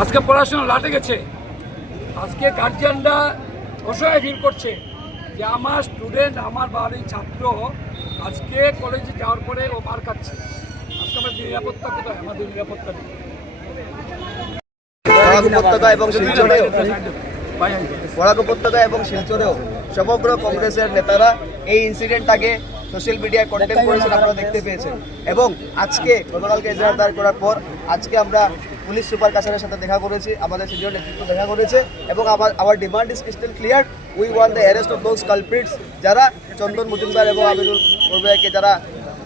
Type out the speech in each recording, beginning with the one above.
আজকে পড়াশোনা লাটে গেছে। আজকে গার্জিয়ানরা অসহায় ফিল করছে যে আমার স্টুডেন্ট আমার বাড়ির ছাত্র আজকে কলেজে যাওয়ার পরে ও মার খাচ্ছে। আজকে আমাদের নিরাপত্তা কোথায়? আমাদের নিরাপত্তা নেই। উপত্যকা এবং শিলচরেও। বরাক উপত্যকা এবং শিলচরেও সমগ্র কংগ্রেসের নেতারা এই ইনসিডেন্টটাকে সোশ্যাল মিডিয়ায় কন্টেন্ট করেছেন আপনারা দেখতে পেয়েছেন। এবং আজকে গতকালকে এজাহার দায়ের করার পর আজকে আমরা পুলিশ সুপার কাছারের সাথে দেখা করেছি আমাদের সিনিয়র নেতৃত্ব দেখা করেছে এবং আমার আমার demand is crystal clear we want the arrest of those culprits যারা চন্দন মজুমদার এবং আমিরুল মুর্মুকে যারা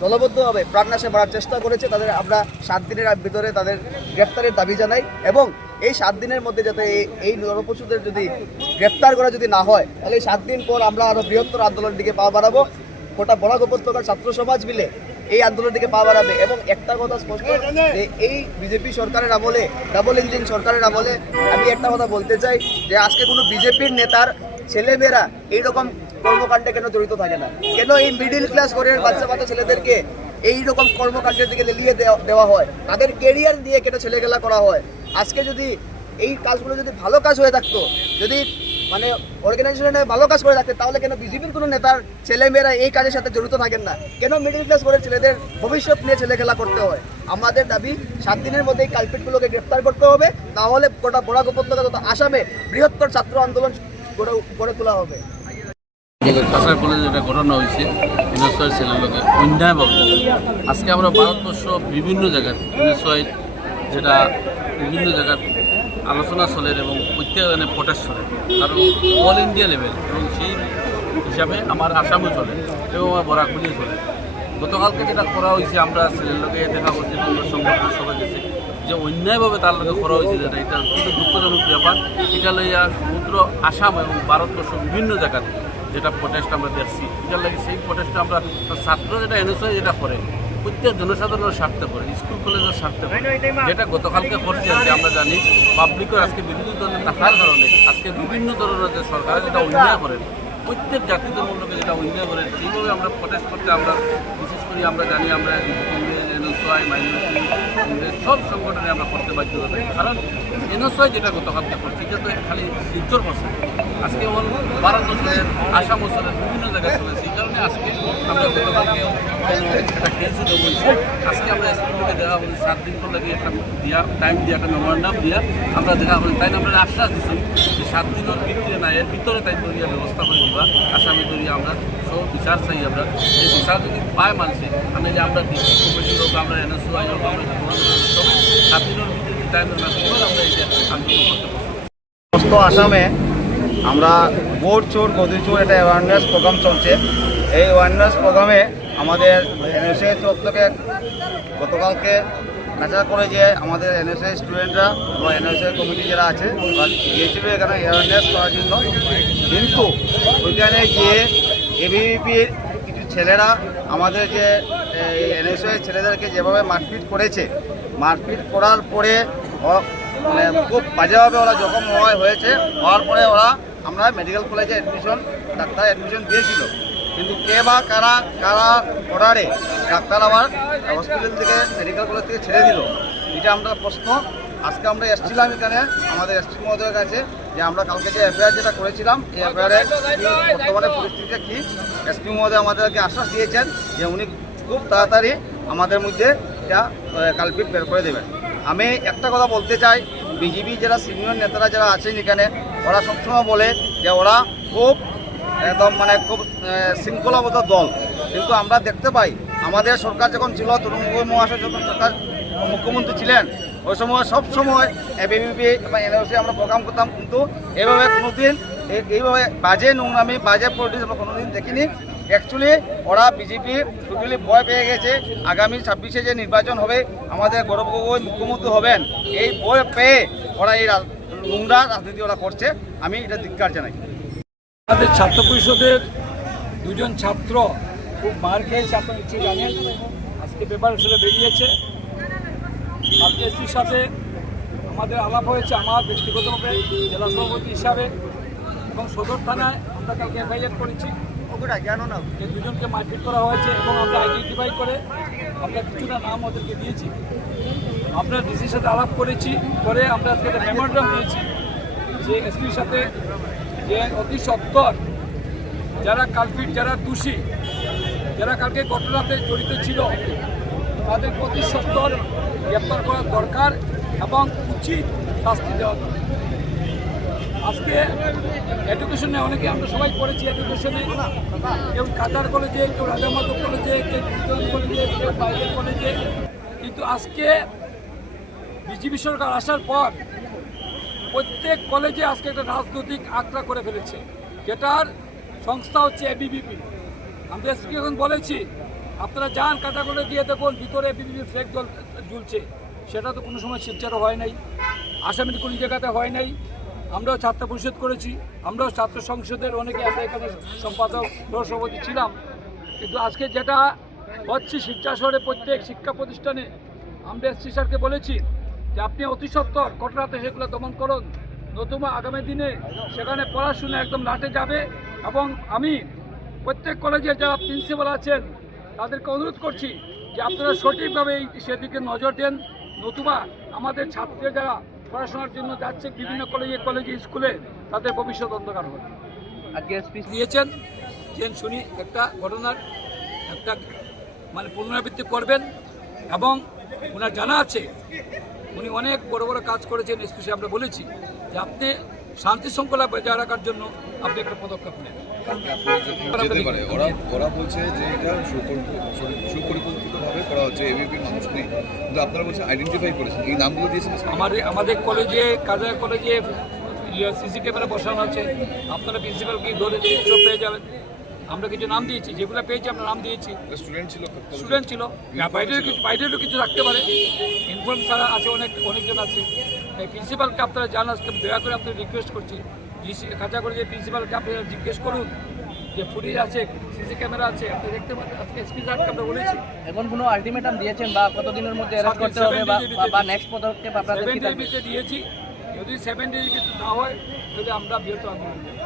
দলবদ্ধভাবে প্রাণনাশে মারার চেষ্টা করেছে তাদের আমরা সাত দিনের ভিতরে তাদের গ্রেফতারের দাবি জানাই এবং এই সাত দিনের মধ্যে যাতে এই- এই নরপশুদের যদি গ্রেফতার করা যদি না হয় তাহলে এই সাত দিন পর আমরা আরও বৃহত্তর আন্দোলনের দিকে পা বাড়াবো। গোটা বরাক উপত্যকার ছাত্র সমাজ মিলে এই আন্দোলনের দিকে পা বাড়াবে। এবং একটা কথা স্পষ্ট, যে এই বিজেপি সরকারের আমলে ডাবল ইঞ্জিন সরকারের আমলে আমি একটা কথা বলতে চাই, যে আজকে কোনো বিজেপির নেতার ছেলেমেয়েরা এইরকম কর্মকাণ্ডে কেন জড়িত থাকে না? কেন এই মিডিল ক্লাস ঘরের বাচ্চা বাচ্চা ছেলেদেরকে এই রকম কর্মকাণ্ডের দিকে লেলিয়ে দেওয়া- দেওয়া হয়? তাদের কেরিয়ার দিয়ে কেন ছেলেগেলা করা হয়? আজকে যদি এই কাজগুলো যদি ভালো কাজ হয়ে থাকতো, যদি মানে অর্গানাইজেশনে ভালো কাজ করে থাকতে তাহলে কেন বিজেপির কোনো নেতার ছেলেমেয়েরা এই কাজের সাথে জড়িত থাকেন না? কেন মিডিল ক্লাস ঘরের ছেলেদের ভবিষ্যৎ নিয়ে ছেলে খেলা করতে হয়? আমাদের দাবি, সাত দিনের মধ্যে এই কালপিটগুলোকে গ্রেফতার করতে হবে, তাহলে গোটা বরাক উপত্যকা তথা আসামে বৃহত্তর ছাত্র আন্দোলন গড়ে গড়ে তোলা হবে। কলেজে একটা ঘটনা হয়েছে এনএসওয়াই ছেলের লোকে অন্যায়ভাবে, আজকে আমরা ভারতবর্ষ বিভিন্ন জায়গায় যেটা বিভিন্ন জায়গার আলোচনা চলে এবং প্রত্যেক জানে প্রটেস্ট চলে। কারণ অল ইন্ডিয়া লেভেল এবং সেই হিসাবে আমার আসামও চলে এবং আমার বরাকুলিও চলে। গতকালকে যেটা করা হয়েছে, আমরা ছেলের লোকে দেখা করছি, আমরা সংগঠন সবাই গেছে যে অন্যায়ভাবে তার লোকে করা হয়েছে যেটা। এটা কিন্তু দুঃখজনক ব্যাপার। এটা লইয়া সমুদ্র আসাম এবং ভারতবর্ষ বিভিন্ন জায়গাতে যেটা প্রটেস্ট আমরা দেখছি। এটার লাগে সেই প্রটেস্টটা আমরা ছাত্র যেটা এনএসআই যেটা করে। প্রত্যেক জনসাধারণের স্বার্থে করে স্কুল কলেজের স্বার্থে করে যেটা গতকালকে করছে যে আমরা জানি পাবলিকের আজকে বিরোধী দলের থাকার কারণে আজকে বিভিন্ন ধরনের যে সরকার যেটা অন্যায় করেন প্রত্যেক জাতি ধর্মকে যেটা অন্যায় করেন সেইভাবে আমরা প্রটেস্ট করতে আমরা বিশেষ করে আমরা জানি আমরা এনএসআই মাইনরিটি সব সংগঠনে আমরা করতে বাধ্য হবে কারণ এনএসআই যেটা গতকালকে করছে এটা তো খালি শিলচর করছে আজকে ওর ভারতবর্ষের আসাম অঞ্চলের বিভিন্ন জায়গায় চলেছে। আজকে আমরা গতকালকে একটা কেসও বলছি আজকে আমরা স্কুলকে সাত দিন পর লাগে একটা দিয়া টাইম দিয়া, একটা মেমোরান্ডাম দিয়া আমরা দেখা করি তাই আমরা আশ্বাস দিচ্ছি যে সাত দিনের ভিতরে না, এর ভিতরে তাই ধরিয়া ব্যবস্থা করে দিবা। আসামি ধরিয়া আমরা সব বিচার চাই আমরা। এই বিচার যদি পায় মানুষে আমরা যে আমরা ডিস্ট্রিক্ট কমিটি হোক আমরা এনএসওয়াই হোক, আমরা সাত দিনের ভিতরে টাইম না আমরা যে আন্দোলন করতে আসামে আমরা বোর চোর গদি চোর একটা অ্যাওয়ারনেস প্রোগ্রাম চলছে। এই অ্যাওয়ারনেস প্রোগ্রামে আমাদের এনএসএ তরফ থেকে গতকালকে নাচার করে যে আমাদের এনএসএ স্টুডেন্টরা বা এনএসএ কমিটি যারা আছে গিয়েছিল এখানে অ্যাওয়ারনেস করার জন্য। কিন্তু ওইখানে গিয়ে এবিপির কিছু ছেলেরা আমাদের যে এনএসএ ছেলেদেরকে যেভাবে মারপিট করেছে, মারপিট করার পরে মানে খুব বাজেভাবে ওরা জখম হওয়া হয়েছে। হওয়ার পরে ওরা আমরা মেডিকেল কলেজে অ্যাডমিশন ডাক্তার অ্যাডমিশন দিয়েছিল। কিন্তু কে বা কারা কারা অর্ডারে ডাক্তার আবার হসপিটাল থেকে মেডিকেল কলেজ থেকে ছেড়ে দিল, এটা আমরা প্রশ্ন। আজকে আমরা এসেছিলাম এখানে, আমাদের এসপি মহোদয়ের কাছে, যে আমরা কালকে যে এফআইআর যেটা করেছিলাম, এই এফআইআরে বর্তমানে পরিস্থিতিটা কী এসপি মহোদয় আমাদেরকে আশ্বাস দিয়েছেন যে উনি খুব তাড়াতাড়ি আমাদের মধ্যে এটা কালপিট বের করে দেবেন। আমি একটা কথা বলতে চাই বিজেপি যারা সিনিয়র নেতারা যারা আছেন এখানে, ওরা সবসময় বলে যে ওরা খুব একদম মানে খুব শৃঙ্খলাবদ্ধ দল। কিন্তু আমরা দেখতে পাই, আমাদের সরকার যখন ছিল তৃণমূল মহাশয় যখন সরকার মুখ্যমন্ত্রী ছিলেন, ওই সময় সব সময় এবিপি বা এনওসি আমরা প্রোগ্রাম করতাম, কিন্তু এইভাবে কোনোদিন এই- এইভাবে বাজে নোংরামি, বাজে পলিটিক্স আমরা কোনোদিন দেখিনি। অ্যাকচুয়ালি ওরা বিজেপি টোটালি ভয় পেয়ে গেছে। আগামী ছাব্বিশে যে নির্বাচন হবে, আমাদের গৌরব গগৈ মুখ্যমন্ত্রী হবেন। এই ভয় পেয়ে ওরা এই নোংরা রাজনীতি ওরা করছে। আমি এটা ধিক্কার জানাই। আমাদের ছাত্র পরিষদের দুজন ছাত্র খুব মার খেয়েছে আপনার নিশ্চয়ই জানেন? আজকে পেপার হিসেবে বেরিয়েছে। এসপির সাথে আমাদের আলাপ হয়েছে আমার ব্যক্তিগতভাবে জেলা সভাপতি হিসাবে এবং সদর থানায় আমরা কালকে এফআইআর করেছি। যে দুজনকে মারপিট করা হয়েছে এবং আমরা আইডেন্টিফাই করে আমরা কিছুটা নাম ওদেরকে দিয়েছি। আমরা ডিসির সাথে আলাপ করেছি পরে আমরা আজকে একটা মেমোরান্ডাম দিয়েছি যে এসপির সাথে যে অতি সত্তর যারা কালপিট যারা দোষী, যারা কালকে ঘটনাতে জড়িত ছিল, তাদের প্রতি সত্তর গ্রেপ্তার করা দরকার এবং উচিত শাস্তি দেওয়া আজকে এডুকেশনে অনেকে আমরা সবাই পড়েছি এডুকেশনে কেউ কাতার কলেজে কেউ রাজা মাধব কলেজে কেউ কলেজে কেউ বাইরের কলেজে কিন্তু আজকে বিজেপি সরকার আসার পর প্রত্যেক কলেজে আজকে একটা রাজনৈতিক আক্রা করে ফেলেছে। যেটার সংস্থা হচ্ছে এবিবিপি এসপি এখন বলেছি, আপনারা যান কাটা করে দিয়ে দেখুন, ভিতরে এবিবিপি ফ্লেক জল ঝুলছে সেটা তো কোনো সময় শিলচারও হয় নাই, আসামের কোনো জায়গাতে হয় নাই। আমরাও ছাত্র পরিষদ করেছি, আমরাও ছাত্র সংসদের অনেকে আমরা এখানে সম্পাদক সভাপতি ছিলাম। কিন্তু আজকে যেটা হচ্ছে শিক্ষা শহরে প্রত্যেক শিক্ষা প্রতিষ্ঠানে, আমরা এসসি স্যারকে বলেছি যে আপনি অতি সত্তর ঘটনাতে সেগুলো দমন করুন। নতুবা আগামী দিনে সেখানে পড়াশোনা একদম লাটে যাবে এবং আমি প্রত্যেক কলেজের যারা প্রিন্সিপাল আছেন তাদেরকে অনুরোধ করছি যে আপনারা সঠিকভাবে এই সেদিকে নজর দেন। নতুবা আমাদের ছাত্রীরা যারা পড়াশোনার জন্য যাচ্ছে বিভিন্ন কলেজে কলেজে স্কুলে তাদের ভবিষ্যৎ অন্ধকার হবে। আজকে এসপি দিয়েছেন যে শুনি একটা ঘটনার একটা মানে পুনরাবৃত্তি করবেন এবং ওনার জানা আছে উনি অনেক বড় বড় কাজ করেছেন স্পেশালি আমরা বলেছি। যে আপনি শান্তি শৃঙ্খলা বজায় রাখার জন্য আপনি একটা পদক্ষেপ নেন। যেতে পারে। ওরা ওরা বলছে যে এটা সুপরিকল্প- সুপরিকল্পিতভাবে করা হচ্ছে এবিপির মানুষ নেই। কিন্তু আপনারা বলছেন আইডেন্টিফাই করেছেন। এই নামগুলো দিয়েছেন আমাদের আমাদের কলেজে কাজা কলেজে সিসি ক্যামেরা বসানো আছে। আপনারা প্রিন্সিপালকে ধরে সব পেয়ে যাবেন। আমরা কিছু নাম দিয়েছি যেগুলো পেয়েছি আমরা নাম দিয়েছি। স্টুডেন্ট ছিল স্টুডেন্ট ছিল। বাইরের কিছু বাইরেরও কিছু রাখতে পারে। ইনফর্ম ছাড়া আছে অনেক অনেকজন আছে। এই প্রিন্সিপালকে আপনারা জানান আজকে দয়া করে আপনাদের রিকোয়েস্ট করছি। ডিসি কাঁচা করে যে প্রিন্সিপালকে আপনারা জিজ্ঞেস করুন যে ফুটেজ আছে সিসি ক্যামেরা আছে আপনি দেখতে পারেন আজকে এসপি স্যারকে আমরা বলেছি। এখন কোনো আলটিমেটাম দিয়েছেন বা কতদিনের মধ্যে অ্যারেস্ট করতে হবে বা বা- নেক্সট পদক্ষেপ আপনাদের কি থাকবে দিয়েছি। যদি সেভেন ডের ভিতরে না হয় তাহলে আমরা বৃহত্তর আন্দোলন।